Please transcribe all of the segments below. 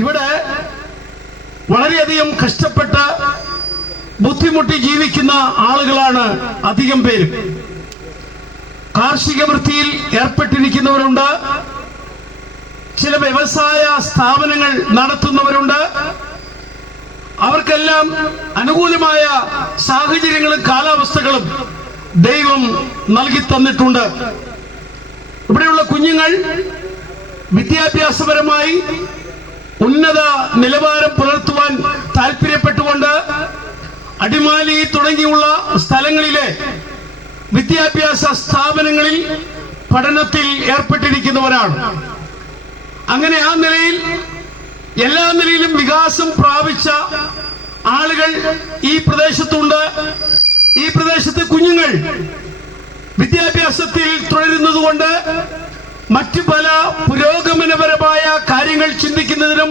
ഇവിടെ വളരെയധികം കഷ്ടപ്പെട്ട് ബുദ്ധിമുട്ടി ജീവിക്കുന്ന ആളുകളാണ് അധികം പേരും. കാർഷിക വൃത്തിയിൽ ഏർപ്പെട്ടിരിക്കുന്നവരുണ്ട്, ചില വ്യവസായ സ്ഥാപനങ്ങൾ നടത്തുന്നവരുണ്ട്. അവർക്കെല്ലാം അനുകൂലമായ സാഹചര്യങ്ങളും കാലാവസ്ഥകളും ദൈവം നൽകി തന്നിട്ടുണ്ട്. ഇവിടെയുള്ള കുഞ്ഞുങ്ങൾ വിദ്യാഭ്യാസപരമായി ഉന്നത നിലവാരം പുലർത്തുവാൻ താല്പര്യപ്പെട്ടുകൊണ്ട് അടിമാലി തുടങ്ങിയുള്ള സ്ഥലങ്ങളിലെ വിദ്യാഭ്യാസ സ്ഥാപനങ്ങളിൽ പഠനത്തിൽ ഏർപ്പെട്ടിരിക്കുന്നവരാണ്. അങ്ങനെ ആ നിലയിൽ എല്ലാ നിലയിലും വികാസം പ്രാപിച്ച ആളുകൾ ഈ പ്രദേശത്തുണ്ട്. ഈ പ്രദേശത്തെ കുഞ്ഞുങ്ങൾ വിദ്യാഭ്യാസത്തിൽ തുടരുന്നതുകൊണ്ട് മറ്റു പല പുരോഗമനപരമായ കാര്യങ്ങൾ ചിന്തിക്കുന്നതിനും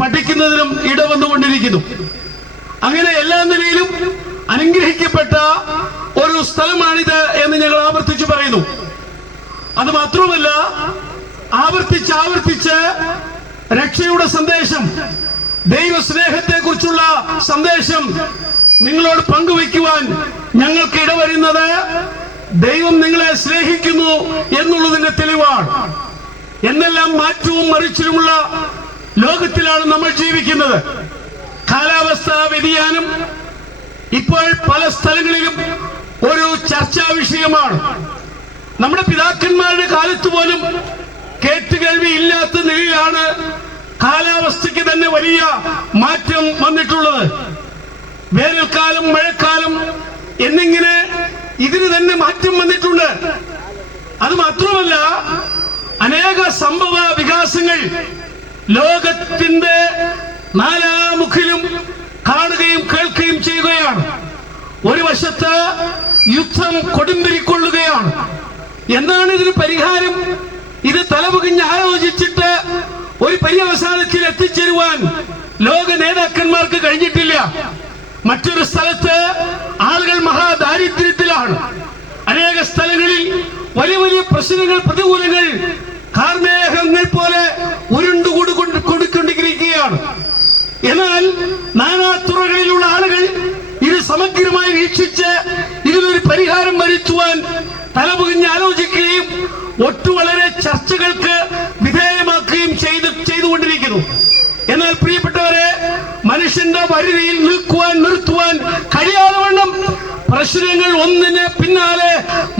പഠിക്കുന്നതിനും ഇടവന്നുകൊണ്ടിരിക്കുന്നു. അങ്ങനെ എല്ലാ നിലയിലും അനുഗ്രഹിക്കപ്പെട്ട ഒരു സ്ഥലമാണിത് എന്ന് ഞങ്ങൾ ആവർത്തിച്ചു പറയുന്നു. അത് മാത്രമല്ല, ആവർത്തിച്ച് രക്ഷയുടെ സന്ദേശം, ദൈവസ്നേഹത്തെ കുറിച്ചുള്ള സന്ദേശം നിങ്ങളോട് പങ്കുവയ്ക്കുവാൻ ഞങ്ങൾക്ക് ഇടവരുന്നത് ദൈവം നിങ്ങളെ സ്നേഹിക്കുന്നു എന്നുള്ളതിന്റെ തെളിവാണ്. എന്നെല്ലാം മാറ്റവും മറിച്ചിലുമുള്ള ലോകത്തിലാണ് നമ്മൾ ജീവിക്കുന്നത്. കാലാവസ്ഥാ വ്യതിയാനം ഇപ്പോൾ പല സ്ഥലങ്ങളിലും ഒരു ചർച്ചാ വിഷയമാണ്. നമ്മുടെ പിതാക്കന്മാരുടെ കാലത്ത് പോലും കേട്ടുകേൾവി ഇല്ലാത്ത നിലയിലാണ് കാലാവസ്ഥയ്ക്ക് തന്നെ വലിയ മാറ്റം വന്നിട്ടുള്ളത്. വേനൽക്കാലം, മഴക്കാലം എന്നിങ്ങനെ ഇതിന് തന്നെ മാറ്റം വന്നിട്ടുണ്ട്. അത് മാത്രമല്ല, അനേക സംഭവ വികാസങ്ങൾ ലോകത്തിന്റെ നാലാമുഖിലും കാണുകയും കേൾക്കുകയും ചെയ്യുകയാണ്. ഒരു വശത്ത് യുദ്ധം കൊടുമ്പിരിക്കൊള്ളുകയാണ്. എന്താണ് ഇതിന് പരിഹാരം? ഇത് തലപുകഞ്ഞ് ആലോചിച്ചിട്ട് ഒരു പര്യവസാനത്തിൽ എത്തിച്ചേരുവാൻ ലോക നേതാക്കന്മാർക്ക് കഴിഞ്ഞിട്ടില്ല. മറ്റൊരു സ്ഥലത്ത് ആളുകൾ മഹാദാരിദ്ര്യത്തിലാണ്. അനേക സ്ഥലങ്ങളിൽ വലിയ വലിയ പ്രശ്നങ്ങൾ, പ്രതികൂലങ്ങൾ കാർമേഘങ്ങൾ പോലെ ഉരുണ്ടുകൊണ്ടിരിക്കുകയാണ്. എന്നാൽ നാനാതുറകളിലുള്ള ആളുകൾ ഇത് സമഗ്രമായി വീക്ഷിച്ച് ഇതിനൊരു പരിഹാരം വരുത്തുവാൻ തലപുകഞ്ഞ് ആലോചിക്കുകയും വളരെ ചർച്ചകൾക്ക് വിധേയമാക്കുകയും ചെയ്തുകൊണ്ടിരിക്കുന്നു. എന്നാൽ പ്രിയപ്പെട്ടവരെ, മനുഷ്യന്റെ പരിധിയിൽ നിർത്തുവാൻ കഴിയാതെ വണ്ണം പ്രശ്നങ്ങൾ ഒന്നിന് പിന്നാലെ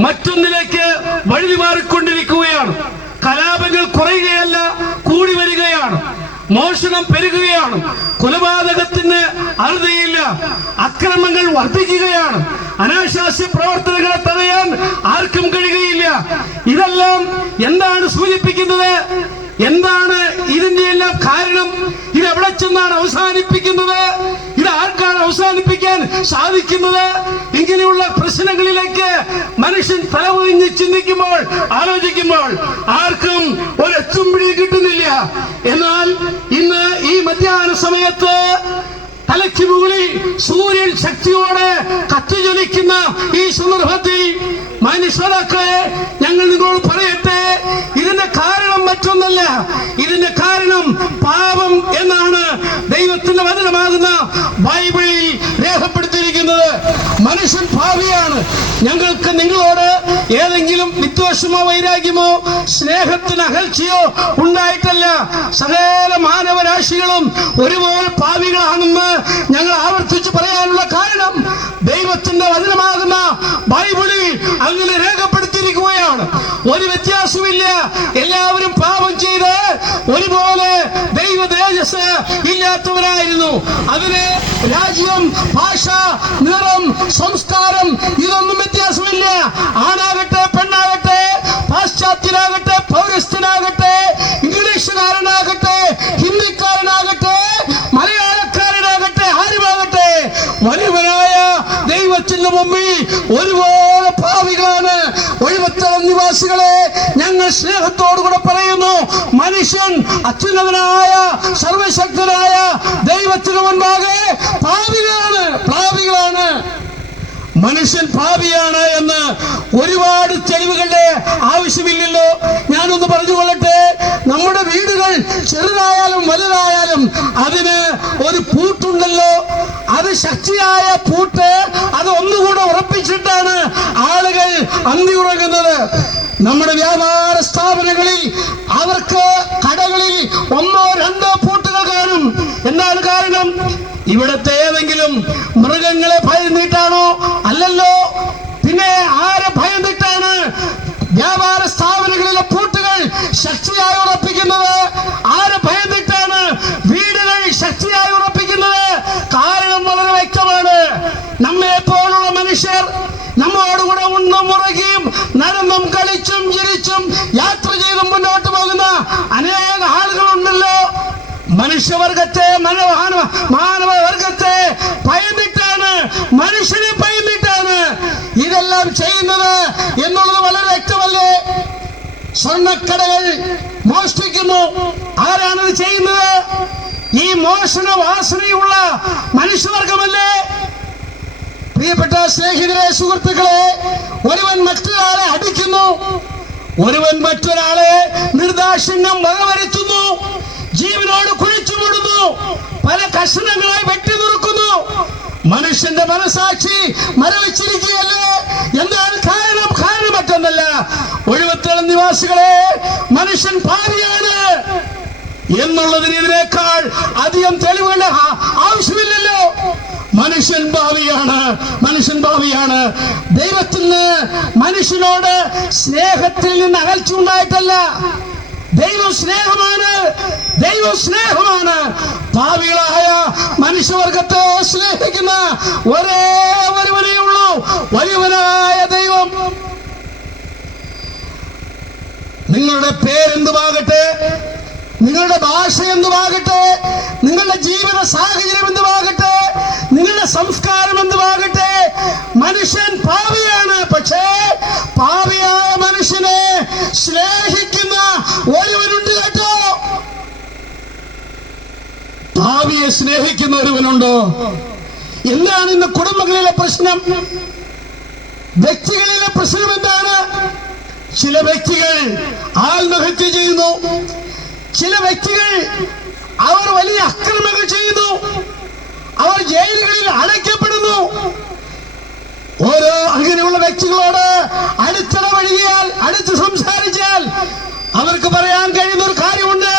മറ്റൊന്നിലേക്ക് വഴുതി മാറിക്കൊണ്ടിരിക്കുകയാണ്. കലാപങ്ങൾ കുറയുകയല്ല, കൂടി വരികയാണ്. മോഷണം പെരുകുകയാണ്. കൊലപാതകത്തിന് അറുതിയില്ല. അക്രമങ്ങൾ വർദ്ധിക്കുകയാണ്. അനാശാസ്യ പ്രവർത്തനങ്ങളെ തടയാൻ ആർക്കും കഴിയുകയില്ല. ഇതെല്ലാം എന്താണ് സൂചിപ്പിക്കുന്നത്? എന്താണ് ഇതിന്റെ എല്ലാം കാരണം? ഇത് എവിടെ ചെന്നാണ് അവസാനിപ്പിക്കുന്നത്? ഇത് ആർക്കാണ് അവസാനിപ്പിക്കാൻ സാധിക്കുന്നത്? ഇങ്ങനെയുള്ള പ്രശ്നങ്ങളിലേക്ക് മനുഷ്യൻ തലവഴിഞ്ഞ് ചിന്തിക്കുമ്പോൾ, ആലോചിക്കുമ്പോൾ ആർക്കും ഒരു എത്തുംപിടി കിട്ടുന്നില്ല. എന്നാൽ ഇന്ന് ഈ മധ്യാഹ്ന സമയത്ത് തലയ്ക്ക് മുകളിൽ സൂര്യൻ ശക്തിയോടെ കത്തിജ്വലിക്കുന്ന ഈ സന്ദർഭത്തിൽ മാന്യശ്രോതാക്കളെ, ഞങ്ങൾ നിങ്ങളോട് പറയട്ടെ, ഇതിന്റെ കാരണം മറ്റൊന്നല്ല. ഇതിന്റെ കാരണം പാപം എന്നാണ് ദൈവത്തിന്റെ വചനമാകുന്ന ബൈബിളിൽ രേഖപ്പെടുത്തിയിരിക്കുന്നത്. മനുഷ്യൻ പാപിയാണ്. ഞങ്ങൾക്ക് നിങ്ങളോട് ഏതെങ്കിലും വിദ്വേഷമോ വൈരാഗ്യമോ സ്നേഹത്തിന് അകൽച്ചയോ ഉണ്ടായിട്ടല്ല. സകല മാനവരാശികളും ഒരുപോലെ പാപികളാണെന്ന് ഞങ്ങൾ ആവർത്തിച്ച് പറയാനുള്ള കാരണം ദൈവത്തിന്റെ വചനമാകുന്ന ബൈബിളിൽ അങ്ങനെ രേഖപ്പെടുത്തിയിരിക്കുകയാണ്. ഒരു വ്യത്യാസമില്ല. എല്ലാവരും പാപം ചെയ്ത് ഒരുപോലെ ദൈവ തേജസ് ഇല്ലാത്തവരായിരുന്നു. അതിന് രാജ്യം, ഭാഷ, നിറം, സംസ്കാരം ഇതൊന്നും വ്യത്യാസമില്ല. ആണാകട്ടെ, പെണ്ണാകട്ടെ, പാശ്ചാത്യനാകട്ടെ, പൗരസ്ഥനാകട്ടെ, ഇംഗ്ലീഷുകാരനാകട്ടെ, ഹിന്ദിക്കാരനാകട്ടെ, മലയാളക്കാരനാകട്ടെ, ആരുമാകട്ടെ, വലിയവനായ ദൈവത്തിന്റെ മുമ്പിൽ ഒരുപോലെ പാപികളാണ്. സ്നേഹത്തോടുകൂടെ പറയുന്നു, മനുഷ്യൻ അത്യുന്നതനായ സർവശക്തനായ ദൈവത്തിന് മുൻപാകെ പാപികളാണ്. മനുഷ്യൻ പാപിയാണ് എന്ന് ഒരുപാട് തെളിവുകളുടെ ആവശ്യമില്ലല്ലോ. ഞാനൊന്ന് പറഞ്ഞുകൊള്ളട്ടെ, നമ്മുടെ വീടുകൾ ചെറുതായാലും വലുതായാലും അതിന് ഒരു പൂട്ടുണ്ടല്ലോ. അത് ശക്തിയായ പൂട്ട്. അത് ഒന്നുകൂടെ ഉറപ്പിച്ചിട്ടാണ് ആളുകൾ അന്തി ഉറങ്ങുന്നത്. നമ്മുടെ വ്യാപാര സ്ഥാപനങ്ങളിൽ അവർക്ക് കടകളിൽ 1-2 പൂട്ടുകൾ കാണും. എന്താണ് കാരണം? ഇവിടത്തെ ഏതെങ്കിലും മൃഗങ്ങളെ ഭയന്നിട്ടാണോ? അല്ലല്ലോ. പിന്നെ ആരെ ഭയന്നിട്ടാണ് വ്യാപാര സ്ഥാപനങ്ങളിലെ പൂട്ടുകൾ ശക്തിയായി ഉറപ്പിക്കുന്നത്? ആരെ ഭയന്നിട്ടാണ് വീടുകൾ ശക്തിയായി ഉറപ്പിക്കുന്നത്? കാരണം വളരെ വ്യക്തമാണ്. നമ്മെ പോലുള്ള മനുഷ്യർ നമ്മോടുകൂടെ ഉണ്ണും ഉറങ്ങിയും നടന്നും കളിച്ചും ചിരിച്ചും യാത്ര ചെയ്തും മുന്നോട്ട് പോകുന്ന അനേക ആളുകളുണ്ടല്ലോ. മനുഷ്യവർഗത്തെ മാനവവർഗത്തെ ഭയന്നിട്ടാണ്, മനുഷ്യനെ ഭയന്നിട്ടാണ് ഇതെല്ലാം ചെയ്യുന്നത് എന്നുള്ളത് വളരെ വ്യക്തമല്ലേ? സ്വർണ്ണക്കടകൾ മോഷ്ടിക്കുന്നു. ആരാണത് ചെയ്യുന്നത്? ഈ മോഷണ വാസനയുള്ള മനുഷ്യവർഗമല്ലേ? പ്രിയപ്പെട്ട സ്നേഹിതരെ, സുഹൃത്തുക്കളെ, ഒരുവൻ മറ്റൊരാളെ അടിക്കുന്നു, ഒരുവൻ മറ്റൊരാളെ നിർദാക്ഷിണ്യം വകവരുത്തുന്നു, ജീവനോട് കുഴിച്ചുമൂടുന്നു, പല കഷണങ്ങളായി വെട്ടി നുറുക്കുന്നു. മനുഷ്യന്റെ മനസാക്ഷി മരവിച്ചിരിക്കുകയല്ലേ? എന്താണ് കാരണം? കാരണം മറ്റൊന്നല്ല, ഒഴുവത്തളം നിവാസികളെ, മനുഷ്യൻ പാപിയാണ് എന്നുള്ളതിന് ഇതിനേക്കാൾ അധികം തെളിവുകളുടെ ആവശ്യമില്ലല്ലോ. മനുഷ്യൻ ഭാവിയാണ്. ദൈവത്തിന് മനുഷ്യനോട് സ്നേഹത്തിൽ നിന്ന് അകൽച്ച ഉണ്ടായിട്ടല്ല. ദൈവം സ്നേഹമാണ്. ഭാവികളായ മനുഷ്യവർഗത്തെ സ്നേഹിക്കുന്ന ഒരേ ഒരുവനേ ഉള്ളൂ, വലിയവനായ ദൈവം. നിങ്ങളുടെ പേരെന്തുമാകട്ടെ, നിങ്ങളുടെ ഭാഷ എന്തുമാകട്ടെ, നിങ്ങളുടെ ജീവിത സാഹചര്യം എന്തുമാകട്ടെ, നിങ്ങളുടെ സംസ്കാരം എന്തുമാകട്ടെ, മനുഷ്യൻ പാപിയാണ്. പക്ഷേ പാപിയായ മനുഷ്യനെ സ്നേഹിക്കുന്ന ഒരുവനുണ്ട് കേട്ടോ. പാപിയെ സ്നേഹിക്കുന്ന ഒരുവനുണ്ടോ? എന്താണ് ഇന്ന് കുടുംബങ്ങളിലെ പ്രശ്നം? വ്യക്തികളിലെ പ്രശ്നം എന്താണ്? ചില വ്യക്തികൾ ആത്മഹത്യ ചെയ്യുന്നു. ചില വ്യക്തികൾ അവർ വലിയ അക്രമങ്ങൾ ചെയ്യുന്നു. അവർ ജയിലുകളിൽ അടയ്ക്കപ്പെടുന്നു. ഓരോ അങ്ങനെയുള്ള വ്യക്തികളോട് അടുത്തിടപഴകിയാൽ, അടുത്ത് സംസാരിച്ചാൽ അവർക്ക് പറയാൻ കഴിയുന്ന ഒരു കാര്യമുണ്ട്.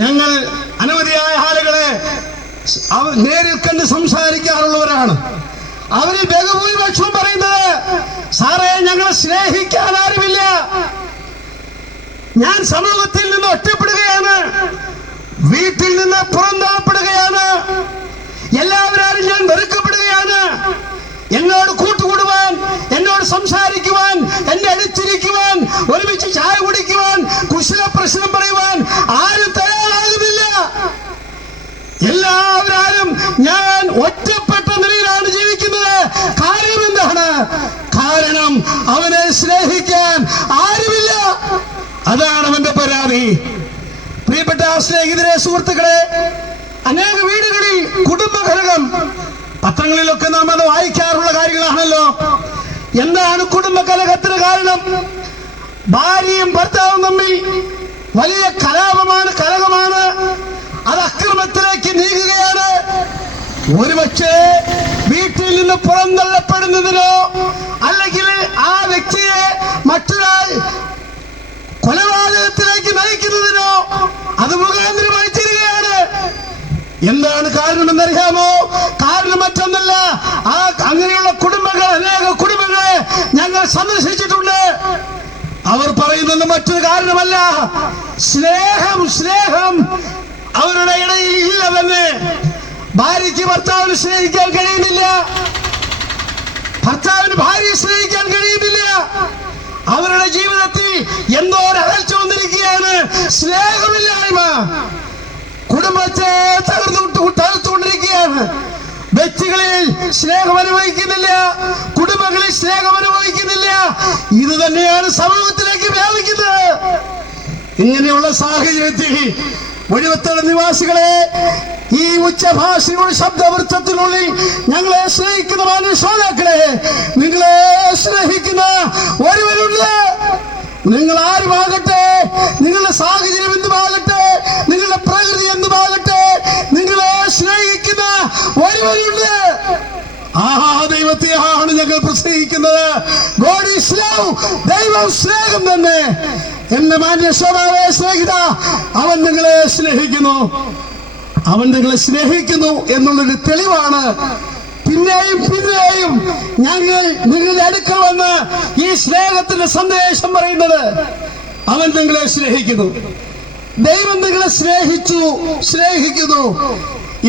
ഞങ്ങൾ അനവധിയായ ആളുകളെ നേരിൽ കണ്ട് സംസാരിക്കാറുള്ളവരാണ്. അവരിൽ ബഹുഭൂരിപക്ഷവും പറയുന്നത്, സാറേ, ഞങ്ങളെ സ്നേഹിക്കാൻ ആരുമില്ല, ഞാൻ സമൂഹത്തിൽ നിന്ന് ഒറ്റപ്പെടുകയാണ്, വീട്ടിൽ നിന്ന് പുറന്തള്ളപ്പെടുകയാണ്, എല്ലാവരും ഞാൻ വെറുക്കപ്പെടുകയാണ്, എന്നോട് കൂട്ടുകൂടുവാൻ, എന്നോട് സംസാരിക്കുവാൻ, എന്റെ അടുത്തിരിക്കുവാൻ, ഒരുമിച്ച് ചായ കുടിക്കുവാൻ, കുശല പ്രശ്നം പറയുവാൻ ആരും തയ്യാറാകുന്നില്ല. എല്ലാവരും ഞാൻ ഒറ്റപ്പെട്ട നിലയിലാണ് ജീവിക്കുന്നത്. കാര്യം എന്താണ്? കാരണം അവനെ സ്നേഹിക്കാൻ ആരുമില്ല. അതാണ് അവന്റെ പരാതി. പ്രിയപ്പെട്ട സ്നേഹിതരെ, സുഹൃത്തുക്കളെ, അനേക വീടുകളിൽ കുടുംബകലഹം, പത്രങ്ങളിലൊക്കെ നാം അത് വായിക്കാറുള്ള കാര്യങ്ങളാണല്ലോ. എന്താണ് കുടുംബകലഹത്തിന് കാരണം? ഭാര്യയും ഭർത്താവും തമ്മിൽ വലിയ കലഹമാണ്. അത് അക്രമത്തിലേക്ക് നീങ്ങുകയാണ്. ഒരുപക്ഷെ വീട്ടിൽ നിന്ന് പുറന്തള്ളപ്പെടുന്നതിനോ അല്ലെങ്കിൽ ആ വ്യക്തിയെ മറ്റൊരാൾ കൊലപാതകത്തിലേക്ക് നയിക്കുന്നതിനോ അത് മുഖാന്തരമായി തീരുകയാണ്. എന്താണ് കാരണമെന്നറിയാമോ? കാരണം മറ്റൊന്നല്ല, അങ്ങനെയുള്ള കുടുംബങ്ങൾ, അനേക കുടുംബങ്ങളെ ഞങ്ങൾ സന്ദർശിച്ചിട്ടുണ്ട്. അവർ പറയുന്നത് മറ്റൊരു കാരണമല്ല, സ്നേഹം അവരുടെ ഇടയിൽ ഇല്ല തന്നെ. ഭാര്യയ്ക്ക് ഭർത്താവിനെ സ്നേഹിക്കാൻ കഴിയുന്നില്ല, ഭർത്താവിന് ഭാര്യയെ സ്നേഹിക്കാൻ കഴിയുന്നില്ല. അവരുടെ ജീവിതത്തിൽ എന്തോ ഒരു അകൽച്ച വന്നിരിക്കുകയാണ്. സ്നേഹമില്ലായ്മ കുടുംബത്തെ തകർത്തുകൊണ്ടിരിക്കുകയാണ്. വ്യക്തികളിൽ സ്നേഹം അനുഭവിക്കുന്നില്ല, കുടുംബങ്ങളിൽ സ്നേഹം അനുഭവിക്കുന്നില്ല. ഇത് തന്നെയാണ് സമൂഹത്തിലേക്ക് വ്യാപിക്കുന്നത്. ഇങ്ങനെയുള്ള സാഹചര്യത്തിൽ വഴിവത്തള നിവാസികളെ, ഈ ഉച്ചഭാഷയുടെ ശബ്ദവൃത്തത്തിനുള്ളിൽ ഞങ്ങളെ സ്നേഹിക്കുന്ന മാന്യശ്രോതാക്കളെ, നിങ്ങളെ സ്നേഹിക്കുന്ന ഒരുവരുണ്ട്. നിങ്ങൾ ആരുമാകട്ടെ, നിങ്ങളുടെ സാഹചര്യം എന്തുമാകട്ടെ, നിങ്ങളുടെ പ്രകൃതി എന്തുമാകട്ടെ, നിങ്ങളെ സ്നേഹിക്കുന്ന ഒരുവരുണ്ട്. ആ ദൈവത്തെയാണ് ഞങ്ങൾ പ്രസംഗിക്കുന്നത്. God is love. ദൈവം സ്നേഹം തന്നെ. എന്റെ മാന്യ ശ്രോതാവേ, സ്നേഹിത, അവൻ നിങ്ങളെ സ്നേഹിക്കുന്നു. അവൻ നിങ്ങളെ സ്നേഹിക്കുന്നു എന്നുള്ളൊരു തെളിവാണ് പിന്നെയും പിന്നെയും ഞങ്ങൾ നിങ്ങളുടെ അടുക്കൽ വന്ന് ഈ സ്നേഹത്തിന്റെ സന്ദേശം പറയുന്നത്. അവൻ നിങ്ങളെ സ്നേഹിക്കുന്നു, ദൈവം നിങ്ങളെ സ്നേഹിക്കുന്നു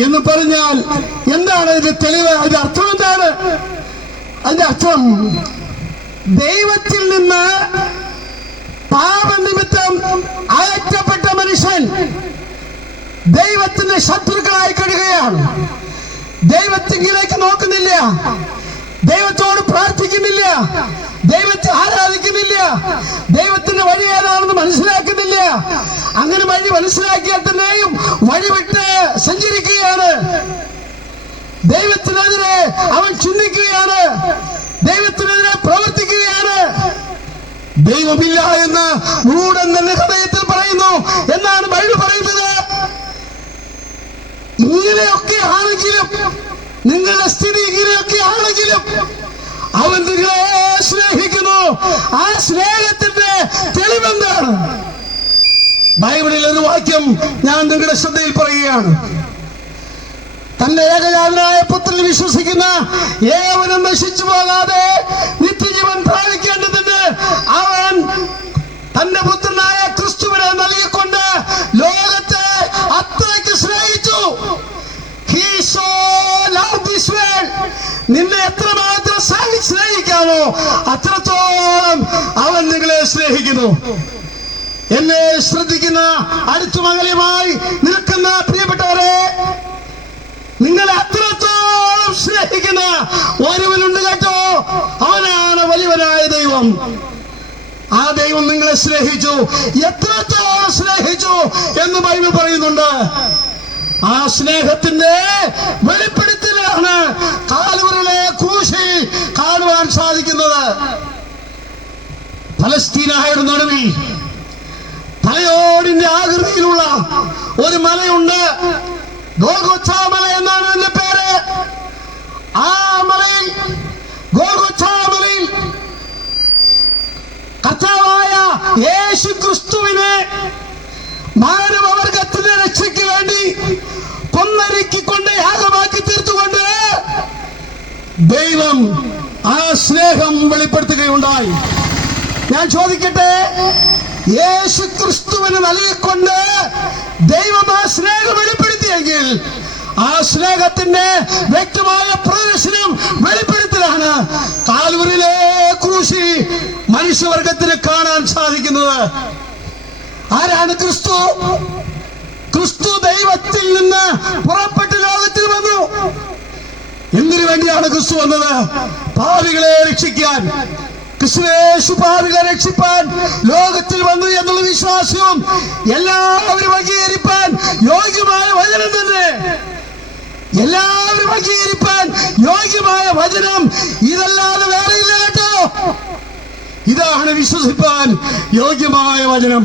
എന്ന് പറഞ്ഞാൽ എന്താണ് ഇതിന്റെ തെളിവ്? അതിന്റെ അർത്ഥം എന്താണ്? അതിന്റെ അർത്ഥം, ദൈവത്തിൽ നിന്ന് പാപനിമിത്തം അകറ്റപ്പെട്ട മനുഷ്യൻ ദൈവത്തിന്റെ ശത്രുക്കളായി കഴിയുകയാണ്. ദൈവത്തിലേക്ക് നോക്കുന്നില്ല, ദൈവത്തോട് പ്രാർത്ഥിക്കുന്നില്ല, ദൈവത്തെ ആരാധിക്കുന്നില്ല, ദൈവത്തിന്റെ വഴി ഏതാണെന്ന് മനസ്സിലാക്കുന്നില്ല. അങ്ങനെ വഴി മനസ്സിലാക്കിയാൽ തന്നെയും വഴിവിട്ട് സഞ്ചരിക്കുകയാണ്. ദൈവത്തിനെതിരെ അവൻ ചിന്തിക്കുകയാണ്, ദൈവത്തിനെതിരെ പ്രവർത്തിക്കുകയാണ്. ദൈവമില്ല എന്ന് മൂഢൻ തന്റെ ഹൃദയത്തിൽ പറയുന്നു എന്നാണ് ബൈബിൾ പറയുന്നത്. ഇങ്ങനെയൊക്കെ ആണെങ്കിലും, നിങ്ങളുടെ സ്ഥിതി ഇങ്ങനെയൊക്കെ ആണെങ്കിലും അവൻ നിങ്ങളെ സ്നേഹിക്കുന്നു. ആ സ്നേഹത്തിന്റെ തെളിവെന്താണ്? ബൈബിളിൽ ഒരു വാക്യം ഞാൻ നിങ്ങളുടെ ശ്രദ്ധയിൽ പറയുകയാണ്. തന്റെ ഏകജാതനായ പുത്രനിൽ വിശ്വസിക്കുന്ന ഏവനും നശിച്ചു പോകാതെ നിത്യജീവൻ പ്രാപിക്കേണ്ടതിന് അവൻ തന്റെ പുത്രനായ ക്രിസ്തുവിനെ നൽകിക്കൊണ്ട് ലോകത്തെ അത്രയ്ക്ക് സ്നേഹിച്ചു. He so loved this world. നിന്നെ എത്രമാത്രം സ്നേഹിക്കാമോ അത്രത്തോളം അവൻ നിങ്ങളെ സ്നേഹിക്കുന്നു. എന്നെ ശ്രദ്ധിക്കുന്ന അടുത്തുമകലുമായി നിൽക്കുന്ന പ്രിയപ്പെട്ടവരെ, നിങ്ങളെ അത്രത്തോളം സ്നേഹിക്കുന്ന ഒരുവനുണ്ട് കേട്ടോ. അവനാണ് വലിയവനായ ദൈവം. ആ ദൈവം നിങ്ങളെ സ്നേഹിച്ചു. എത്രത്തോളം സ്നേഹിച്ചു എന്ന് ബൈബിൾ പറയുന്നുണ്ട്. ആ സ്നേഹത്തിന്റെ വെളിപ്പെടുത്തലാണ് കാൽവരിയിലെ ക്രൂശിൽ കാണുവാൻ സാധിക്കുന്നത്. പലസ്തീനായുടെ നടുവിൽ തലയോടിന്റെ ആകൃതിയിലുള്ള ഒരു മലയുണ്ട്. ഗോൽഗോഥാ മല എന്നാണ് അതിന്റെ പേര്. ആ മലയിൽ, ഗോൽഗോഥാ മലയിൽ കർത്താവായ യേശു ക്രിസ്തുവിനെ മാനവവർഗത്തിന്റെ രക്ഷയ്ക്ക് വേണ്ടി കൊന്നൊരുക്കിക്കൊണ്ട് യാഗമാക്കി തീർത്തുകൊണ്ട് ദൈവം ആ സ്നേഹം വെളിപ്പെടുത്തുകയുണ്ടായി. ഞാൻ ചോദിക്കട്ടെ, യേശു ക്രിസ്തുവിന് നൽകിക്കൊണ്ട് ദൈവം ആ സ്നേഹം വെളിപ്പെടുത്തിയെങ്കിൽ ആ സ്നേഹത്തിന്റെ വ്യക്തമായ പ്രദർശനം വെളിപ്പെടുത്തലാണ് കാൽവരിയിലെ ക്രൂശിൽ മനുഷ്യവർഗത്തിന് കാണാൻ സാധിക്കുന്നത്. ആരാണ് ക്രിസ്തു? ക്രിസ്തു ദൈവത്തിൽ നിന്ന് പുറപ്പെട്ട് ലോകത്തിൽ വന്നു. എന്തിനു വേണ്ടിയാണ് ക്രിസ്തു വന്നത്? പാപികളെ രക്ഷിക്കാൻ. ക്രിസ്തുയേശു പാപികളെ രക്ഷിപ്പാൻ ലോകത്തിൽ വന്നു എന്നുള്ള വിശ്വാസവും എല്ലാവരും അംഗീകരിപ്പാൻ യോഗ്യമായ വചനം തന്നെ. എല്ലാവരും അംഗീകരിപ്പാൻ യോഗ്യമായ വചനം ഇതല്ലാതെ വേറെയില്ല കേട്ടോ. ഇതാണ് വിശ്വസിപ്പാൻ യോഗ്യമായ വചനം.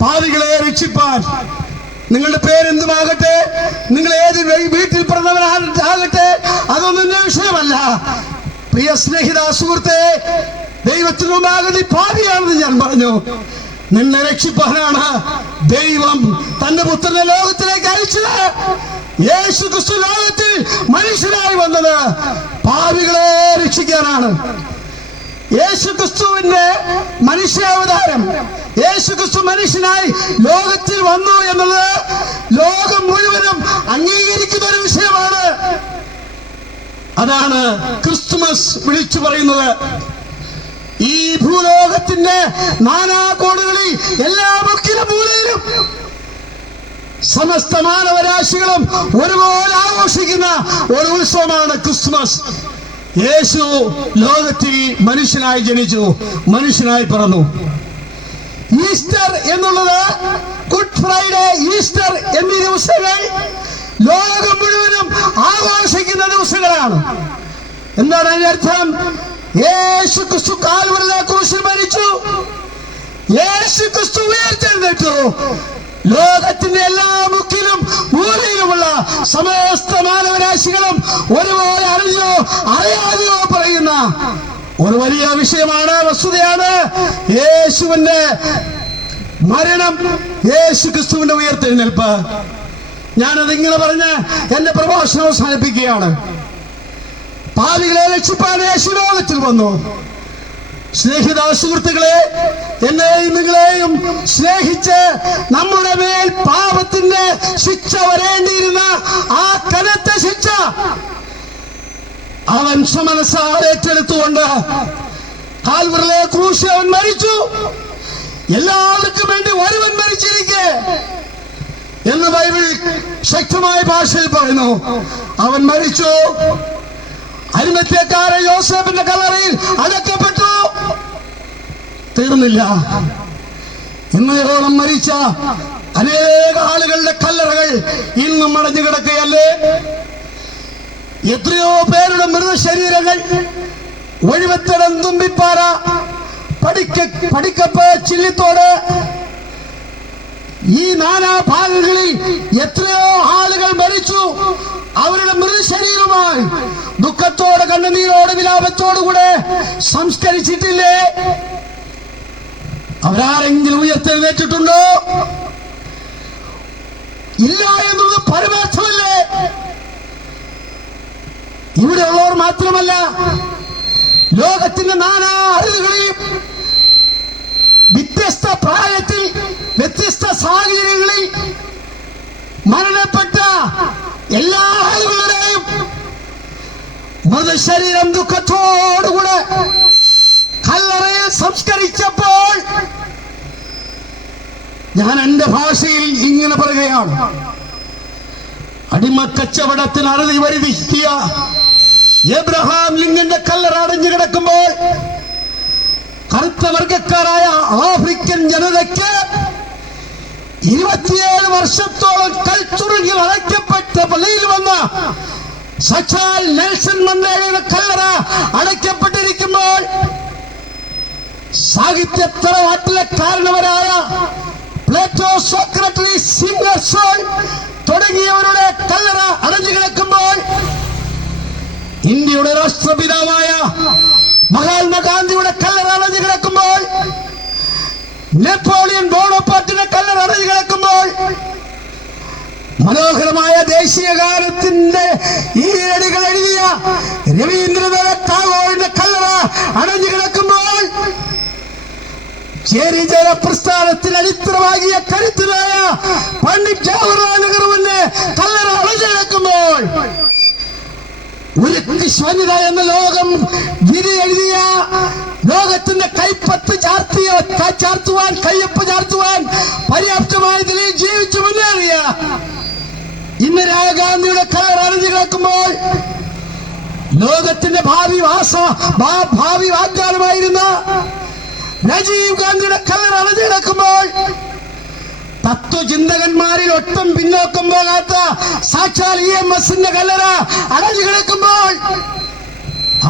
പാപികളെ രക്ഷിപ്പാൻ. നിങ്ങളുടെ പേരെന്തുമാകട്ടെ, നിങ്ങൾ ഏത് വീട്ടിൽ പിറന്നവരാകട്ടെ, അതൊന്നും എന്റെ വിഷയമല്ല. പ്രിയ സ്നേഹിത സുഹൃത്തെ, ദൈവത്തിന് മുമ്പാകെ നീ പാപിയാണെന്ന് ഞാൻ പറഞ്ഞു. നിന്നെ രക്ഷിപ്പാനാണ് ദൈവം തന്റെ പുത്രനെ ലോകത്തിലേക്ക് അയച്ചത്. യേശു ക്രിസ്തു ലോകത്തിൽ മനുഷ്യനായി വന്നത് പാപികളെ രക്ഷിക്കാനാണ്. യേശു ക്രിസ്തുവിന്റെ മനുഷ്യാവതാരം, യേശു ക്രിസ്തു മനുഷ്യനായി ലോകത്തിൽ വന്നു എന്നുള്ളത് ലോകം മുഴുവനും അംഗീകരിക്കുന്ന ഒരു വിഷയമാണ്. അതാണ് ക്രിസ്തുമസ് വിളിച്ചു പറയുന്നത്. ഈ ഭൂലോകത്തിന്റെ നാനാകോണുകളിൽ എല്ലാ മുക്കിലും മൂലയിലും സമസ്ത മാനവരാശികളും ഒരുപോലെ ആഘോഷിക്കുന്ന ഒരു ഉത്സവമാണ് ക്രിസ്മസ്. യേശു ലോകത്തിൽ മനുഷ്യനായി ജനിച്ചു, മനുഷ്യനായി പിറന്നു. ഈസ്റ്റർ എന്നുള്ളത്, ഗുഡ് ഫ്രൈഡേ, ഈസ്റ്റർ എന്നീ ദിവസങ്ങൾ ലോകം മുഴുവനും ആഘോഷിക്കുന്ന ദിവസങ്ങളാണ്. എന്താണ് അതിന്റെ അർത്ഥം? യേശു ക്രിസ്തു കാൽവരിയിലെ ക്രൂശിൽ മരിച്ചു, യേശു ക്രിസ്തു ഉയർത്തെഴുന്നേറ്റു. ലോകത്തിന്റെ എല്ലാ മുക്കിലും മൂലയിലുമുള്ള സമസ്ത മാനവരാശികളും ഒരുപോലെ അറിഞ്ഞോ അറിയാതെയോ പറയുന്ന ഒരു വലിയ വിഷയമാണ്, വസ്തുതയാണ് യേശുവിന്റെ മരണം, യേശു ക്രിസ്തുവിന്റെ ഉയർത്തെഴുന്നേൽപ്പ്. ഞാനതിങ്ങനെ പറഞ്ഞ് എന്റെ പ്രഭാഷണം അവസാനിപ്പിക്കുകയാണ്. പാപികളെ രക്ഷിപ്പാൻ യേശു ലോകത്തിൽ വന്നു. സ്നേഹിത സുഹൃത്തുക്കളെ, എന്നെയും നിങ്ങളെയും സ്നേഹിച്ച് നമ്മുടെ മേൽ പാപത്തിന്റെ ശിക്ഷ വരേണ്ടിയിരുന്ന ആ കനത്ത ശിക്ഷ അവൻ സമനസാൽ ഏറ്റെടുത്തുകൊണ്ട് കാൽവരിയിലെ ക്രൂശിൽ അവൻ മരിച്ചു. എല്ലാവർക്കും വേണ്ടി ഒരുവൻ മരിച്ചിരിക്കെ എന്ന് ബൈബിൾ ശക്തമായ ഭാഷയിൽ പറയുന്നു. അവൻ മരിച്ചു. അരിമത്യക്കാരൻ യോസേഫിന്റെ കല്ലറയിൽ അടക്കപ്പെട്ടു. തീർന്നില്ല. ഇന്നയോളം മരിച്ച അനേക ആളുകളുടെ കല്ലറകൾ ഇന്നും അടഞ്ഞു കിടക്കുകയല്ലേ? എത്രയോ പേരുടെ മൃതശരീരങ്ങൾ ഒഴിവത്തടം, തുമ്പിപ്പാറ, പടിക്കപ്പ്, ചില്ലിത്തോട്, ഈ നാനാഭാഗങ്ങളിൽ എത്രയോ ആളുകൾ മരിച്ചു. അവരുടെ മൃതശരീരമായി ദുഃഖത്തോടെ, കണ്ണുനീരോടെ, വിലാപത്തോടുകൂടെ സംസ്കരിച്ചിട്ടില്ലേ? അവരാരെങ്കിലും ഉയർത്തെഴുന്നേറ്റിട്ടുണ്ടോ? ഇല്ല എന്നുള്ളത് പരമാർത്ഥമല്ലേ? ഇവിടെയുള്ളവർ മാത്രമല്ല, ലോകത്തിന്റെ നാനാ അറുതികളെയും വ്യത്യസ്ത പ്രായത്തിൽ, വ്യത്യസ്ത സാഹചര്യങ്ങളിൽ മരണപ്പെട്ട എല്ലാ ആളുകളുടെയും മൃതശരീരം ദുഃഖത്തോടുകൂടെ കല്ലറയിൽ സംസ്കരിച്ചപ്പോൾ ഞാൻ എന്റെ ഭാഷയിൽ ഇങ്ങനെ പറയുകയാണ്. അടിമക്കച്ചവടത്തിന് അറുതി വരുത്തിയ എബ്രഹാം ലിങ്കന്റെ കല്ലറ അടഞ്ഞു കിടക്കുമ്പോൾ കറുത്ത വർഗക്കാരായ ആഫ്രിക്കൻ ജനതയ്ക്ക് 27 വർഷത്തോളം കൽച്ചുറുകിൽ അടയ്ക്കപ്പെട്ട പള്ളിയിൽ വന്ന സച്ചാൽ നെൽസൺ മണ്ടേലയുടെ കല്ലറ അടയ്ക്കപ്പെട്ടിരിക്കുമ്പോൾ സാഹിത്യത്തറവാട്ടിലെ കാരണവരായ പ്ലേറ്റോ, സോക്രട്ടീസ്, സിംഗർസോൾ തുടങ്ങിയവരുടെ കല്ലറ അടഞ്ഞു കിടക്കുമ്പോൾ ഇന്ത്യയുടെ രാഷ്ട്രപിതാവായ മഹാത്മാഗാന്ധിയുടെ കല്ലറ അടഞ്ഞു കിടക്കുമ്പോൾ നെപ്പോളിയൻ ബോണപ്പാർട്ടിന്റെ കല്ലറ അടഞ്ഞു കിടക്കുമ്പോൾ മനോഹരമായ ദേശീയ ഗാനത്തിന്റെ ഈരടികൾ എഴുതിയ രവീന്ദ്രനാഥ ടാഗോറിന്റെ കല്ലറ അടഞ്ഞു കിടക്കുമ്പോൾ ചേരിചേര പ്രസ്ഥാനത്തിന് അടിത്തറവാകിയ കരുത്തനായ പണ്ഡിറ്റ് ജവഹർലാൽ നെഹ്റുവിന്റെ കല്ലറ അടഞ്ഞു കിടക്കുമ്പോൾ ഒരു വനിത എന്ന ലോകം വിധി എഴുതിയ, ലോകത്തിന്റെ കൈപ്പത്ത് ചാർത്തുവാൻ, കയ്യൊപ്പ് ചാർത്തുവാൻ പര്യാപ്തമായ നിലയിൽ ജീവിച്ചു മുന്നേറിയ ഇന്ദിരാഗാന്ധിയുടെ കല്ലറ അടഞ്ഞു കിടക്കുമ്പോൾ, ലോകത്തിന്റെ ഭാവി വാഗ്ദാനമായിരുന്ന രാജീവ് ഗാന്ധിയുടെ കല്ലറ അടഞ്ഞു കിടക്കുമ്പോൾ, തത്വചിന്തകന്മാരിൽ ഒട്ടും പിന്നോക്കം പോകാത്ത സാക്ഷാൽ EMSന്റെ കല്ലറ അടഞ്ഞു കിടക്കുമ്പോൾ,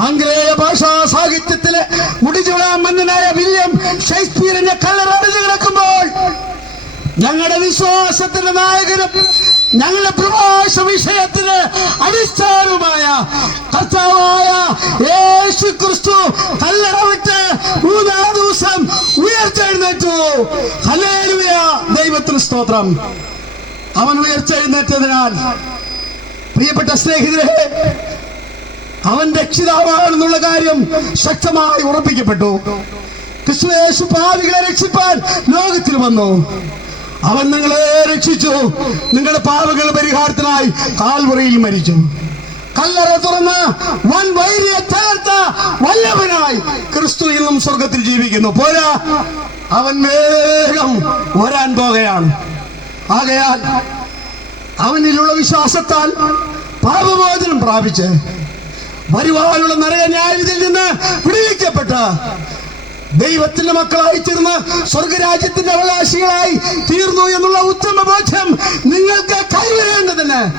ആംഗലേയ ഭാഷാ സാഹിത്യത്തിലെ മുടിചൂടാൻ മന്നനായ വില്യം ഷേക്സ്പിയറിന്റെ കല്ലറ അടഞ്ഞു കിടക്കുമ്പോൾ, ഞങ്ങളുടെ വിശ്വാസത്തിന്റെ നായകനും ഞങ്ങളുടെ പ്രഭാഷ വിഷയത്തിന് അടിസ്ഥാനമായ കർത്താവായ യേശു ക്രിസ്തു കല്ലറ വിട്ട് 3-ാം ദിവസം ഉയർത്തെഴുന്നേറ്റു. ഹല്ലേലൂയ, ദൈവത്തിന് സ്തോത്രം. അവൻ ഉയർത്തെഴുന്നേറ്റതിനാൽ പ്രിയപ്പെട്ട സ്നേഹിതരെ, അവൻ രക്ഷിതാവാണെന്നുള്ള കാര്യം ശക്തമായി ഉറപ്പിക്കപ്പെട്ടു. ക്രിസ്തു യേശു പാപികളെ രക്ഷിപ്പാൻ ലോകത്തിൽ വന്നു. അവൻ നിങ്ങളെ രക്ഷിച്ചു. നിങ്ങളുടെ പാപങ്ങളുടെ പരിഹാരത്തിനായി കാൽവറിയിൽ മരിച്ചു. കല്ലറ തുറന്ന് വൻ വൈരിയെ തകർത്ത വല്ലഭനായി ക്രിസ്തു ഇന്നും സ്വർഗത്തിൽ ജീവിക്കുന്നു. പോരാ, അവൻ വേഗം വരാൻ പോകുകയാണ്. ആകയാൽ അവനിലുള്ള വിശ്വാസത്താൽ പാപമോചനം പ്രാപിച്ച് വരുവാനുള്ള നരക ന്യായവിധിയിൽ നിന്ന് വിടുവിക്കപ്പെട്ട ദൈവത്തിന്റെ മക്കളായി തീർന്ന് സ്വർഗരാജ്യത്തിന്റെ അവകാശികളായി തീർന്നു എന്നുള്ള ഉത്തമ ബോധ്യം നിങ്ങൾക്ക് കൈവരേണ്ടതിന്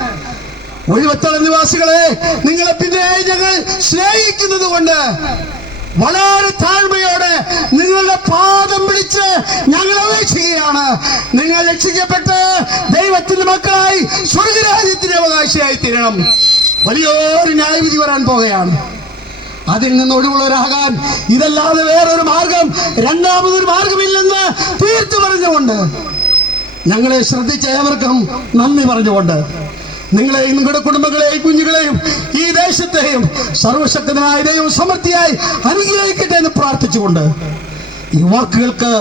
ഒഴിവത്തള നിവാസികളെ, നിങ്ങളെ പിന്നെയായി ഞങ്ങൾ സ്നേഹിക്കുന്നത് കൊണ്ട് വളരെ താഴ്മയോടെ നിങ്ങളുടെ പാദം പിടിച്ച് ഞങ്ങൾ അപേക്ഷിക്കുകയാണ്. നിങ്ങൾ രക്ഷിക്കപ്പെട്ട് ദൈവത്തിന്റെ മക്കളായി സ്വർഗരാജ്യത്തിന്റെ അവകാശിയായി തീരണം. വലിയൊരു ന്യായവിധി വരാൻ പോകുകയാണ്. അതിൽ നിന്ന് ഒഴിവുള്ളവരാകാൻ ഇതല്ലാതെ വേറൊരു മാർഗം, രണ്ടാമതൊരു മാർഗമില്ലെന്ന് തീർത്തു പറഞ്ഞുകൊണ്ട് ഞങ്ങളെ ശ്രദ്ധിച്ച ഏവർക്കും നന്ദി പറഞ്ഞുകൊണ്ട് നിങ്ങളെയും നിങ്ങളുടെ കുടുംബങ്ങളെയും കുഞ്ഞുങ്ങളെയും ഈ ദേശത്തെയും സർവശക്തനായ ദൈവം സമൃദ്ധിയായി അനുഗ്രഹിക്കട്ടെ എന്ന് പ്രാർത്ഥിച്ചുകൊണ്ട് ഈ വാക്കുകൾക്ക്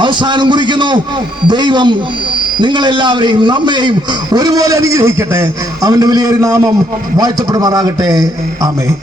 അവസാനം കുറിക്കുന്നു. ദൈവം നിങ്ങളെല്ലാവരെയും നമ്മെയും ഒരുപോലെ അനുഗ്രഹിക്കട്ടെ. അവന്റെ വലിയൊരു നാമം വാഴ്ത്തപ്പെടുമാറാകട്ടെ. ആമേൻ.